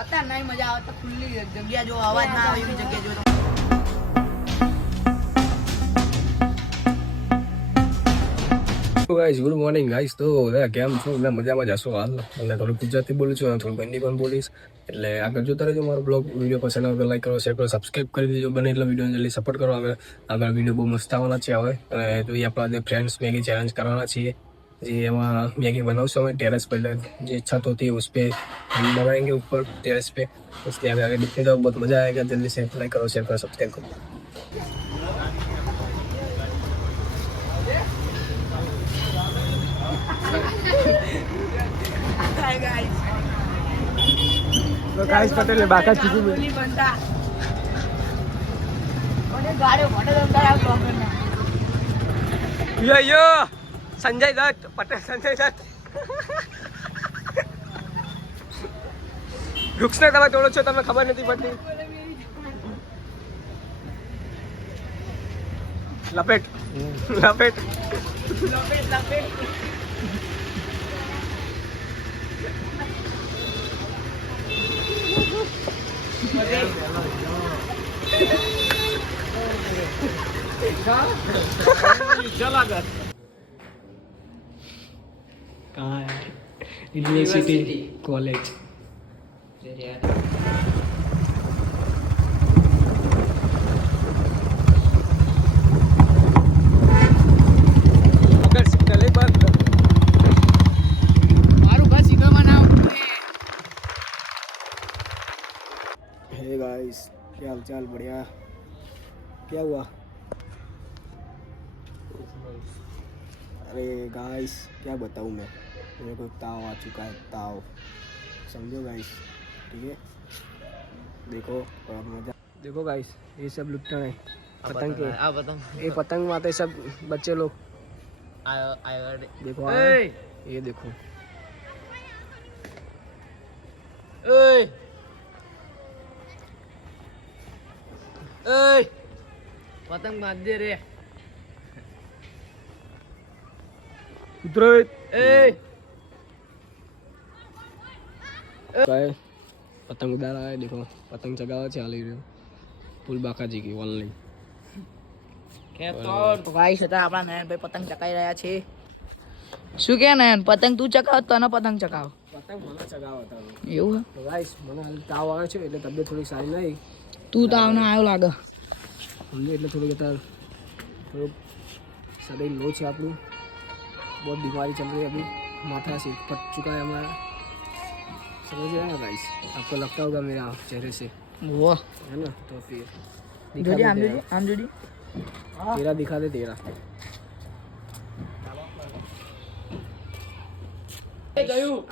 અત્યારે નહીં મજા આવે તો ખુલ્લી જગ્યા જો અવાજ ના આવે એવી જગ્યા જો. Guys good morning guys. તો કેમ છો? મેં મજામાં જશો હાલ. અને થોડું ગુજરાતી બોલું છું અને થોડું હિન્દી પણ બોલીશ. એટલે આગળ જોતા રહેજો મારો બ્લોગ. વિડીયો પસંદ આવે તો લાઈક કરો, શેર કરો, સબસ્ક્રાઈબ કરી દેજો. બને એટલે વિડીયો જલ્દી સપોર્ટ કરો. આગળ વિડીયો બહુ મસ્ત આવવાના છે હવે. અને જોઈએ આપણા જે ફ્રેન્ડ્સ મેગી ચેલેન્જ કરવાના છીએ, જે એમાં मैगी बनाऊँ मैं टेरेस पर जो छत होती है उस पर हम बनाएंगे ऊपर टेरेस पे. उसके आगे दिखने जाओ, बहुत मज़ा आएगा. जल्दी से लाइक करो, शेयर करो, सब्सक्राइब करो. तो गाइस पटेल बाका चुकी में बनता और गाड़ी फोटो दमदार आ कॉर्नर में यो संजय दत्त पटेल. संजय दत्त વૃક્ષને તમે તોડો છો, તમને ખબર નથી પડતી. લપેટ લપેટ લપેટ લપેટ कहाँ है? University college. मारू बस इधर मना. हे गाइस, क्या हाल चाल? बढ़िया. क्या हुआ? अरे गाइस क्या बताऊँ मैं, मेरे को ताव आ चुका है, ताव. समझो गाइस, ठीक है. देखो और मजा. देखो गाइस, ये सब लुट्टा है पतंग के. ये पतंग मारते सब बच्चे लोग. देखो ये देखो. पतंग बांध दे रे. उतरो. पतंग उड़ा रहा है. देखो पतंग चगावा चाली रही फूल बाका जी की ઓનલાઈન. તો ગાઈસ હતા આપણા નયનભાઈ પતંગ ચકાઈ રહ્યા છે. શું કે નયન, પતંગ તું ચકાવ તને પતંગ ચકાવ? પતંગ મને ચગાવા હતા એવું તો ગાઈસ. મને હાલ તાવ આવે છે એટલે તબિયત થોડી સારી નહીં. તું તાવ ના આવ્યો લાગે સમજે એટલે થોડુંક અત્યારે થોડુંક શરીર લો છે આપણું. बहुत बीमारी चल रही है अभी. माथा से फट चुका है हमारा. समझ रहे हैं गाइस? आपको लगता होगा मेरा चेहरे से, वो है ना? तो फिर જોડી આમ જોડી આમ જોડી तेरा दिखा दे तेरा.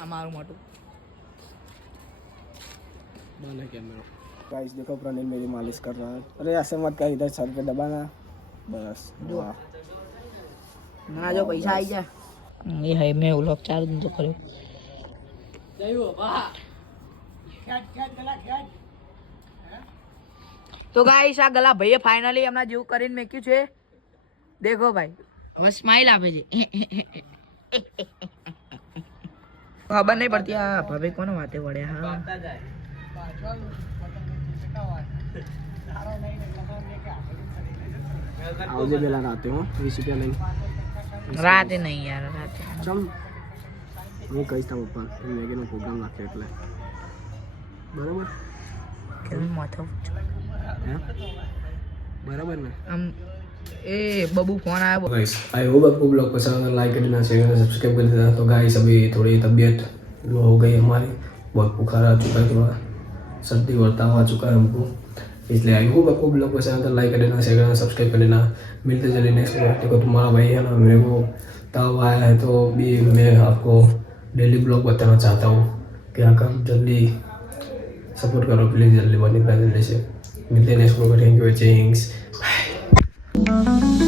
આ મારું મોટું बना कैमरा. गाइस देखो प्रणील मेरी मालिश कर रहा है. अरे ऐसे मत कर, इधर सर पे दबाना बस. वाह ના જો પૈસા આવી જાય. એ હે મેં વ્લોગ ચાલુ નતો કર્યો. તો ગાઈસ આ ગલા ભાઈએ ફાઇનલી હમણાં જેવું કરીને મેક્યું છે. દેખો ભાઈ હવે સ્માઈલ આપે છે. ખબર નહીં પડતી આ ભાભી કોનો વાતે વળ્યા. હા आवजे बेला राते हो 20 रुपया नहीं. રાતે નહીં યાર, રાતે ચમ હું કહીશ તા ઉપર મેગીનો પ્રોગ્રામ રાખે એટલે બરાબર. કેમ માથા હે બરાબર ને? આમ એ બબુ ફોન આવ્યો. गाइस आई होप आपको ब्लॉग पसंद आया. लाइक कर देना, शेयर करना, सब्सक्राइब कर देना. तो गाइस अभी थोड़ी तबीयत लो हो गई हमारी. बहुत बुखार आ चुका है, थोड़ा सर्दी वर्ताव आ चुका है हमको. इसलिए आई होप आपको ब्लॉग पसंद आता. लाइक कर देना, शेयर करना, सब्सक्राइब कर देना. मिलते चलिए नेक्स्ट ब्लॉग. देखो तुम्हारा भाई है ना, मेरे को ताव आया है तो भी मैं आपको डेली ब्लॉग बताना चाहता हूँ. क्या काम जल्दी सपोर्ट करो प्लीज़. जल्दी बनी जल्दी से मिलते हैं next blog. Thank you, thanks, bye.